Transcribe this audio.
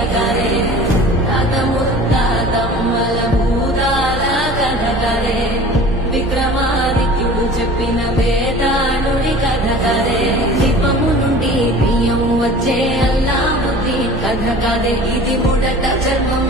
కథకరే తాత ముత్తాతమ్మల భూతాల కథకరే విక్రమాదిత్యుడు చెప్పిన వేదానుడి కథకరే దీపము నుండి బియ్యం వచ్చే అల్లావుద్దీన్ కథకరే ఇది ముడట చర్మం